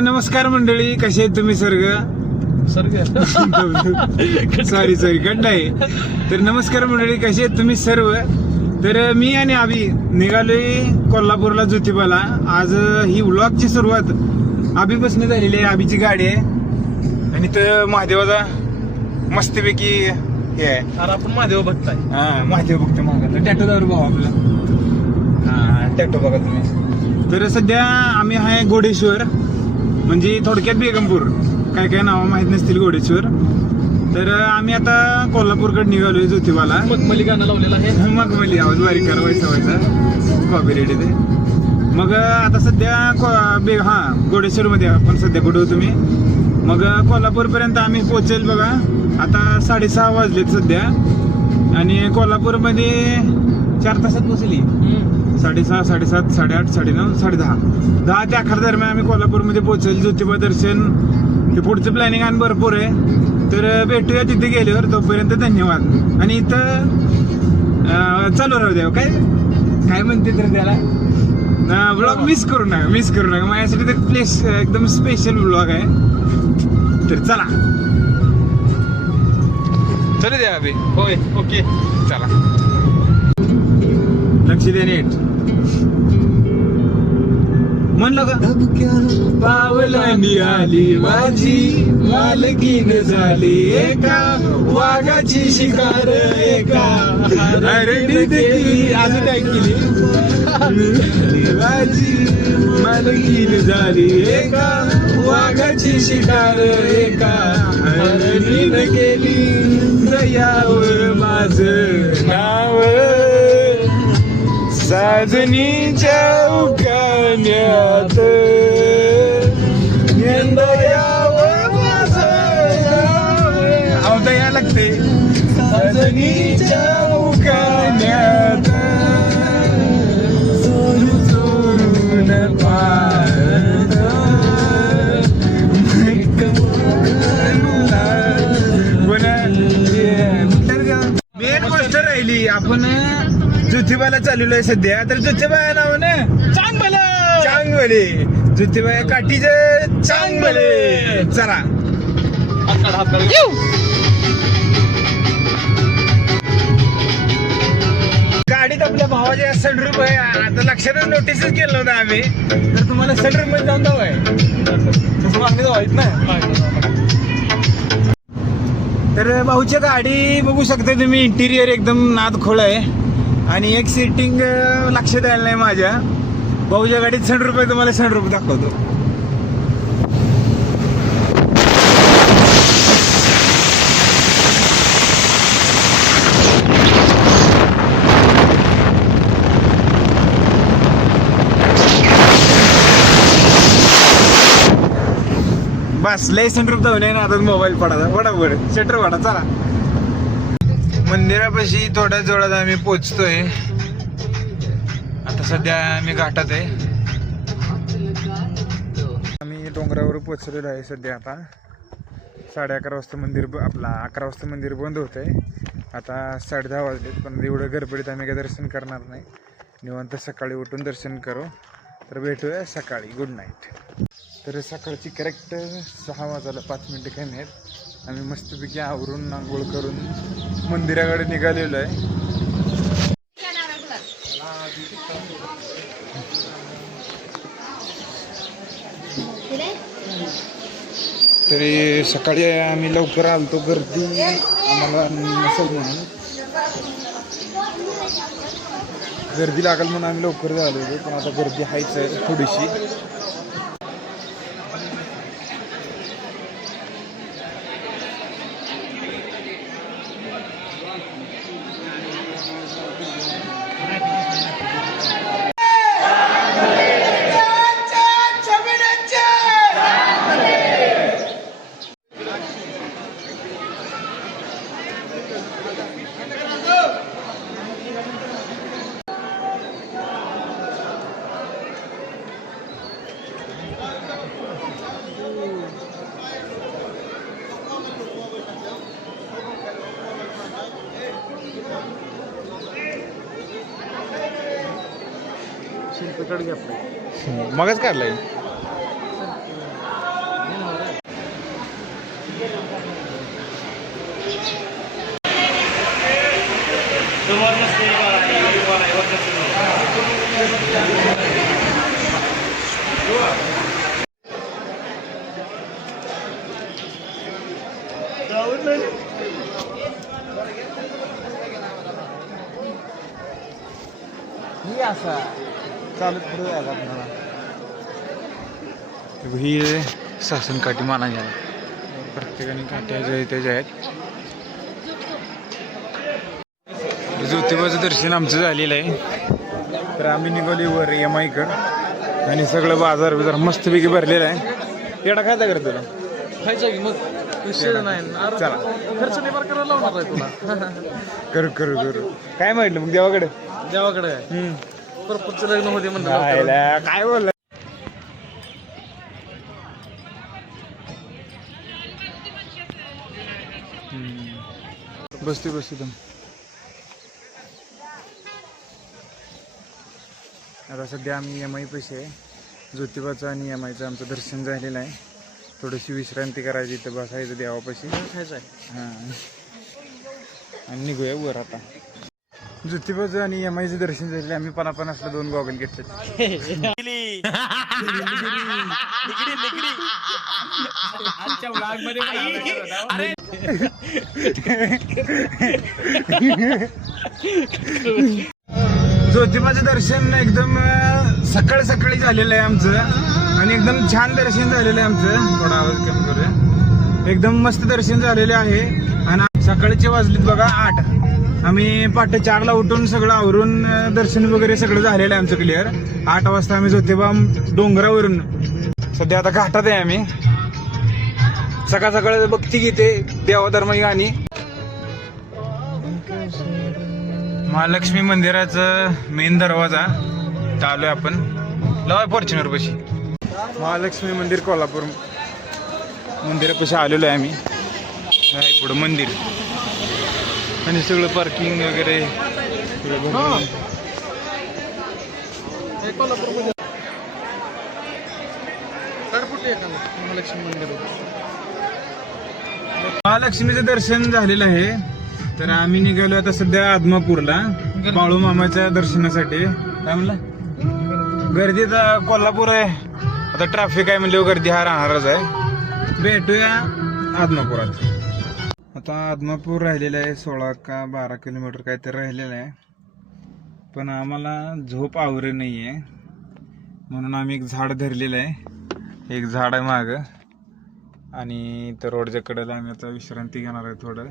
नमस्कार मंडळी कसे आहेत तुम्ही सर्ग? सॉरी सॉरी गड्ड आहे. तर नमस्कार मंडळी कसे आहेत तुम्ही सर्व? तर मी आणि आबी निघालोय कोल्हापूरला ज्योतिबाला. आज ही व्लॉगची सुरुवात आबीपासून झालेली आहे आबीची गाडी आहे. आणि तर महादेवाचा मस्तपैकी हे आहे. आपण महादेव भक्त आहे. हा महादेव बघतो मागा. टॅटो दावर भाऊ आपला. हा टॅटो बघा तुम्ही. तर सध्या आम्ही आहे गोडेश्वर म्हणजे थोडक्यात बेगमपूर. काय काय नावं माहीत नसतील गोडेश्वर तर आम्ही आता कोल्हापूरकडे निघालोय ज्योतिबाला. मखमली गाणं लावलेलं आहे. मग मली आवाज बारीक करावायचा व्हायचा कॉपी रेट ते. मग आता सध्या बे हा गोडेश्वर मध्ये आपण सध्या कुठे होतो तुम्ही? मग कोल्हापूर पर्यंत आम्ही पोहोचेल बघा. आता साडेसहा वाजलेत सध्या. आणि कोल्हापूरमध्ये चार तासात हम्म. साडेसहा साडेसात साडेआठ साडेनऊ साडेदहा. दहा ते अकरा दरम्यान आम्ही कोल्हापूरमध्ये पोहोचेल. ज्योतिबा दर्शन. हे पुढचं प्लॅनिंग आणि भरपूर आहे. तर भेटूया तिथे गेल्यावर. तोपर्यंत धन्यवाद. आणि इथं चालू राहू द्या हो. काय? काय म्हणते तर त्याला? ब्लॉग मिस करू नका मिस करू नका. माझ्यासाठी तर प्लेस एकदम स्पेशल ब्लॉग आहे. तर चला. चलू द्या अभि होय ओके. चला. लक्ष द्या नीट. म्हणलं का? पावलांनी आली माझी मालकीन झाली. एका वाघाची शिकार एका अरे केली. अजून काय केली? माझी मालकीन झाली. एका वाघाची शिकार एका हरणीन केली. दयावर as an angel. ज्योतिबाला चाललेलो आहे सध्या. तर ज्योतिबा या नावानं. चांगलं चांगले ज्योतिबा या काठीचे चांगले चला. गाडीत आपल्या भावाच्या सनरूप आहे. आता लक्षातच नोटीसच केलं नव्हतं आम्ही. तर तुम्हाला सनरूपमध्ये जाऊन जाऊ आहे तसं मागणी जाऊ आहेत ना तर भाऊच्या गाडी बघू शकता तुम्ही. इंटिरियर एकदम नाद खोळ आहे. आणि एक सिटिंग लक्ष द्यायला नाही माझ्या. भाऊच्या गाडीत सण रुपये तुम्हाला सण रुपये दाखवतो. बस लय सेंटर धावले ना आता मोबाईल पडायचा बडाबड शटर पडा चला. मंदिरापाशी थोड्या जोडात आम्ही पोचतोय. आता सध्या आम्ही घाटात आहे. आम्ही डोंगरावर पोचलेलो आहे सध्या आता. साडे अकरा वाजता मंदिर ब- आपला अकरा वाजता मंदिर बंद होत आहे आता साडे दहा वाजलेत पण एवढं गडबडीत आम्ही काही दर्शन करणार नाही. निवांत सकाळी उठून दर्शन करू. तर भेटूया सकाळी. गुड नाईट तर सकाळची करेक्ट सहा वाजायला पाच मिनटं काही नाहीत आम्ही मस्तपैकी आवरून आंघोळ करून मंदिराकडे निघालेलो आहे. तरी सकाळी आम्ही लवकर आलतो गर्दी आम्हाला नसेल म्हणून. गर्दी लागल म्हणून आम्ही लवकर झालो होतो पण आता गर्दी आहेच आहे थोडीशी. तिकट घेतलं मगच काढलाय. ही असा. चालत पुढे जायला आपल्याला. ही शासन काठी आहे प्रत्येकाने काट्या जे त्याच्या आहेत. ज्योतिबाचं दर्शन आमचं झालेलं आहे. तर आम्ही निघाली वर एम आयकड आणि सगळं बाजार बिजार मस्तपैकी भरलेलं आहे. येडा काय करतो तुला? खायचं की मग? चला. खर्च नाही बरं करायला लावणार आहे तुला. करू करू करू. काय म्हटलं मग देवाकडे? देवाकडे. परपचं लग्न होते म्हणलं काय बोलला? बसते बसते तुम्ही. आता सध्या आम्ही एम आय पैसे आहे ज्योतिबाचं आणि एम आयचं आमचं दर्शन झालेलं आहे. थोडीशी विश्रांती करायची इथं बसायचं देवापाशी. आहे. हां. आणि निघूया वर आता. ज्योतिबाचं आणि एम आयचं दर्शन झालेलं आहे. आम्ही पन्नास असलं दोन गॉगल घेतले. ज्योतिबाचं दर्शन एकदम सकाळ सकाळी झालेलं आहे आमचं. आणि एकदम छान दर्शन झालेलं आहे आमचं. थोडा आवाज कमी करूया. एकदम मस्त दर्शन झालेले आहे. आणि सकाळचे वाजलीत बघा आठ. आम्ही पहाटे चारला उठून सगळं आवरून दर्शन वगैरे सगळं झालेलं आहे आमचं क्लिअर आठ वाजता आम्ही ज्योतिबा डोंगरावरून. सध्या आता घाटात आहे आम्ही. सकाळ सकाळ भक्ती गीते देवाधर्म गाणी. महालक्ष्मी मंदिराचं मेन दरवाजा चालू आहे आपण. लवाय फॉर्च्युनर पशी. महालक्ष्मी मंदिर कोल्हापूर. मंदिरापाशी आलेलो आहे आम्ही. पुढं मंदिर. आणि सगळं पार्किंग वगैरे. महालक्ष्मीचं दर्शन झालेलं आहे. तर आम्ही निघालो आता सध्या आदमापूरला बाळू मामाच्या दर्शनासाठी. काय म्हणलं? गर्दी तर कोल्हापूर आहे. आता ट्रॅफिक आहे म्हणजे गर्दी हा राहणारच आहे. भेटूया आदमापुरात. आता आदमापूर राहिलेलं आहे सोळा का बारा किलोमीटर काहीतरी राहिलेलं आहे. पण आम्हाला झोप आवरे नाही आहे म्हणून आम्ही एक झाड धरलेलं आहे. एक झाड आहे मागं. आणि त्या रोडच्या कडेला आम्ही आता विश्रांती घेणार आहे थोडं.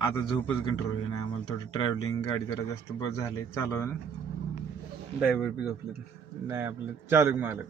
आता झोपच कंट्रोल नाही. आम्हाला थोडं ट्रॅव्हलिंग गाडी जरा जास्त बस झाली चालवणं. ड्रायव्हर बी झोपले नाही आपलं चालक मालक.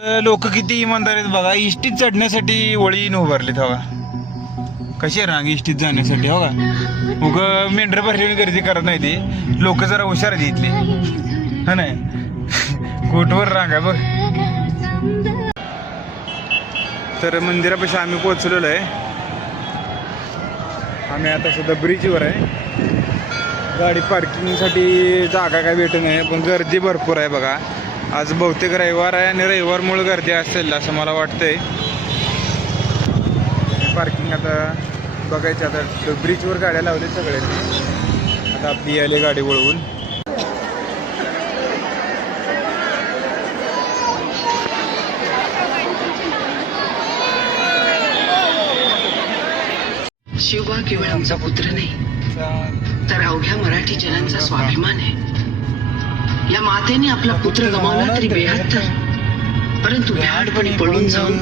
लोक किती इमानदार आहेत बघा. इष्टीत चढण्यासाठी वळीन उभारलेत हवा. कशी आहे रांग इष्टीत जाण्यासाठी हो का उग मेंढर भरलेली गर्दी करत नाही ती. लोक जरा हुशार आहेत इथली. हा नाही? कोटवर रांगा बघ. तर मंदिरापाशी आम्ही पोहोचलेलो आहे. आम्ही आता सध्या ब्रिजवर आहे. गाडी पार्किंगसाठी जागा काय भेटत नाही पण गर्दी भरपूर आहे बघा. आज बहुतेक रविवार आहे आणि रविवारमुळे गर्दी असेल असं मला वाटतंय. पार्किंग आता बघायचं आता ब्रिजवर गाड्या लावल्या सगळ्यांनी आता आपली आली गाडी वळवून. शिवबा केवळ आमचा पुत्र नाही तर अवघ्या मराठी जनांचा स्वाभिमान आहे. या मातेने आपला पुत्र गमावला तरी बेहत्तर. परंतु भ्याडपणे पडून जाऊन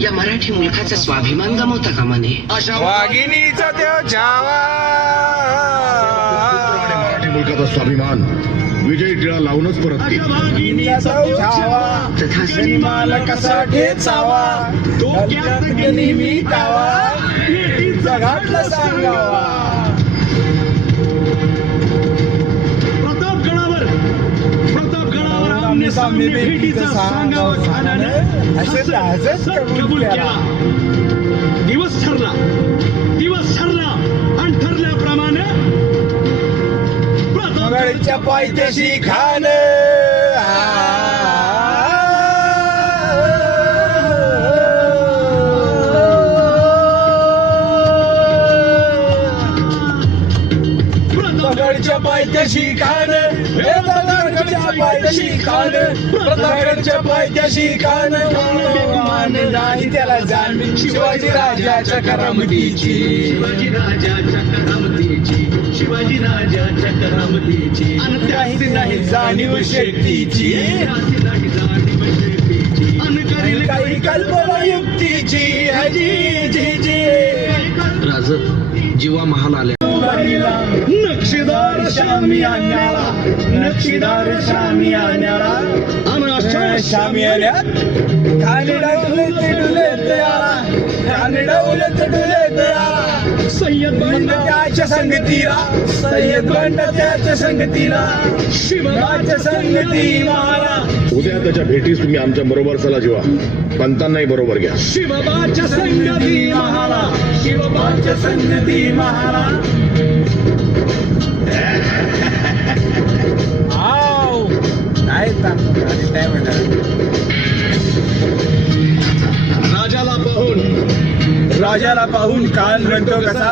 या मराठी मुलखाचा स्वाभिमान गमावता कामा नये. वाघिणीचा देव आणि मराठी मुलकाचा स्वाभिमान. विजय टिळा लावूनच परत नेहमी तावा जगातला सांगावा. सामने भेटीचं सांगावं लाजच कबूल केला. दिवस ठरला. दिवस ठरला आणि ठरल्याप्रमाणे प्रताप गडच्या पायथ्याशी खान प्रतापगडच्या पायथ्याशी खान. मान नाही त्याला जाण शिवाजी राजाच्या करामतीची. शिवाजी राजाच्या करामतीची शिवाजी राजाच्या करामतीची. आणि त्याही नाही जाणीव शेतीची. त्याची नाही जाणीव शेतीची. अन करील काही कल्पना युक्तीची हजी जी जी. राज जीवा महाल. आल्या नक्षीदार शामी आणण्याला नक्षीदार शामी आणण्याला. अनाशा शामी आल्या खाली डावले ते डुले तयारा खाली डावले ते डुले तयारा. सय्यद बंड. त्याच्या संगतीला सय्यद बंड त्याच्या संगतीला शिवराच्या संगती महारा उद्या त्याच्या भेटीस तुम्ही आमच्या बरोबर चला जीवा. पंतांनाही बरोबर घ्या. शिवबाच्या संगती महारा शिवबाच्या संगती महारा राजाला पाहून राजाला पाहून काल म्हणतो कसा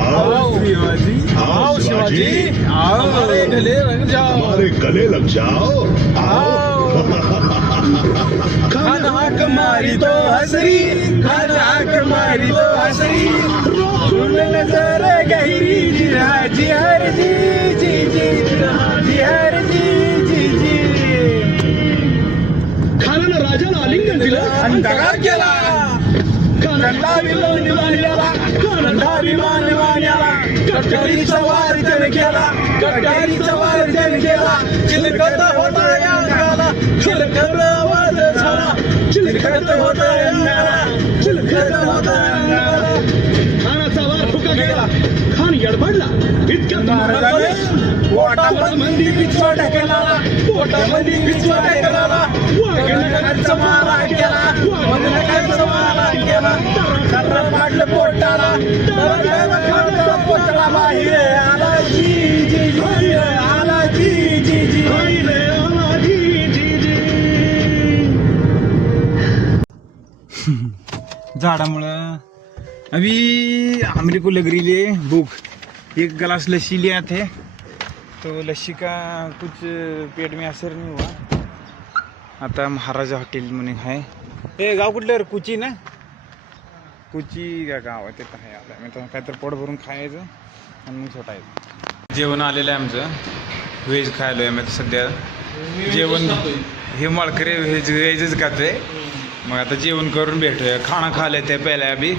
आओ शिवाजी आओ शिवाजी आओ हमारे गले लग जाओ हमारे गले लग जाओ आओ खान हाक मारी तो हसरी खान हाक मारी तो हसरी सुन नजर गहरी जी हा जी हर जी जी जी जी खानानं राजाला आलिंगन दिलं केला कंडा विमान वाण्याला कट्टारीचा वार जन केला कट्टारीचा वार जन केला. चिलकत होता या अंगाला चिलकत आवाज झाला. चिलकत होता अंगाला चिलकत होता अंगाला. खानाचा वार फुका गेला. खान यडबडला. महाराजाने पोटामध्ये पिछवा टाकला पोटामध्ये पिछवा टाकला वाघनगरचा मारा केला. मारा केला. पाडलं पोटाला बाहेर आला जी जी जी. आला जी जी. जी आला जी जी. जी झाडामुळं. अभी हमरे को लग रही है भूख एक ग्लास लस्सी लिया थे. तो लस्सी का कुछ पेट में असर नहीं हुआ। आता महाराजा हॉटेल म्हणून आहे. हे गाव कुठलं रे? कुची ना? कुची का गाव आहे? ते तर आहे आता मी तर काहीतरी पोट भरून खायचं आणि मग सोडायचं जेवण आलेलं आहे आमचं. व्हेज खायलो आहे मी आता सध्या. जेवण हे माळकरी व्हेज व्हेजच खातोय. मग आता जेवण करून भेटूया. खाणं खा ते पहिल्या पहले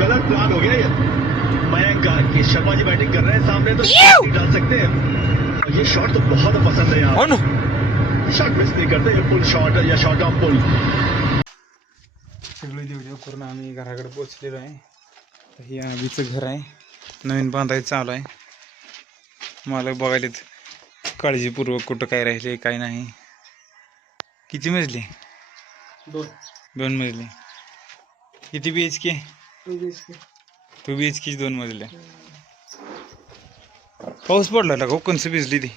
गलत प्लान हो गया मयंक का कि शर्मा जी बैटिंग कर रहे हैं सामने तो नहीं डाल सकते। हैं और ये शॉट तो बहुत पसंद है यार। शॉट मिस नहीं करते ये फुल शॉट या शॉट ऑफ फुल सगळं देवदेव करून आम्ही घराकडे पोचलेलो आहे. हे आधीचं घर आहे. नवीन बांधायचं चालू आहे. मला बघायलेत काळजीपूर्वक कुठं काय राहिले काय नाही. किती मजले? दोन. दोन मजले. किती B H K two B H K दोन मजल्या पाऊस पडला का? कोणचं भिजली ती.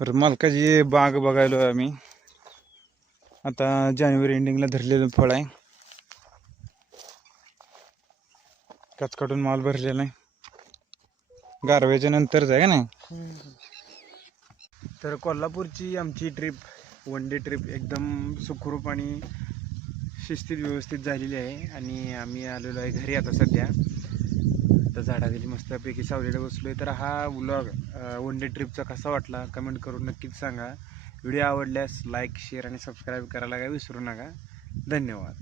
तर मालकाची बाग बघायलो आम्ही. आता जानेवारी एंडिंगला धरलेलं फळ आहे. कच माल भरलेला आहे. गारव्याच्या नंतरच आहे का नाही? तर कोल्हापूरची आमची ट्रिप वन डे ट्रिप एकदम सुखरूप आणि शिस्तीत व्यवस्थित झालेली आहे आणि आम्ही आलेलो आहे घरी आता सध्या. तर झाडाखाली मस्तपैकी सावलीला आहे तर हा व्लॉग वन डे ट्रिपचा कसा वाटला कमेंट करून नक्कीच सांगा. व्हिडिओ आवडल्यास लाईक शेअर आणि सबस्क्राईब करायला काय विसरू नका. धन्यवाद.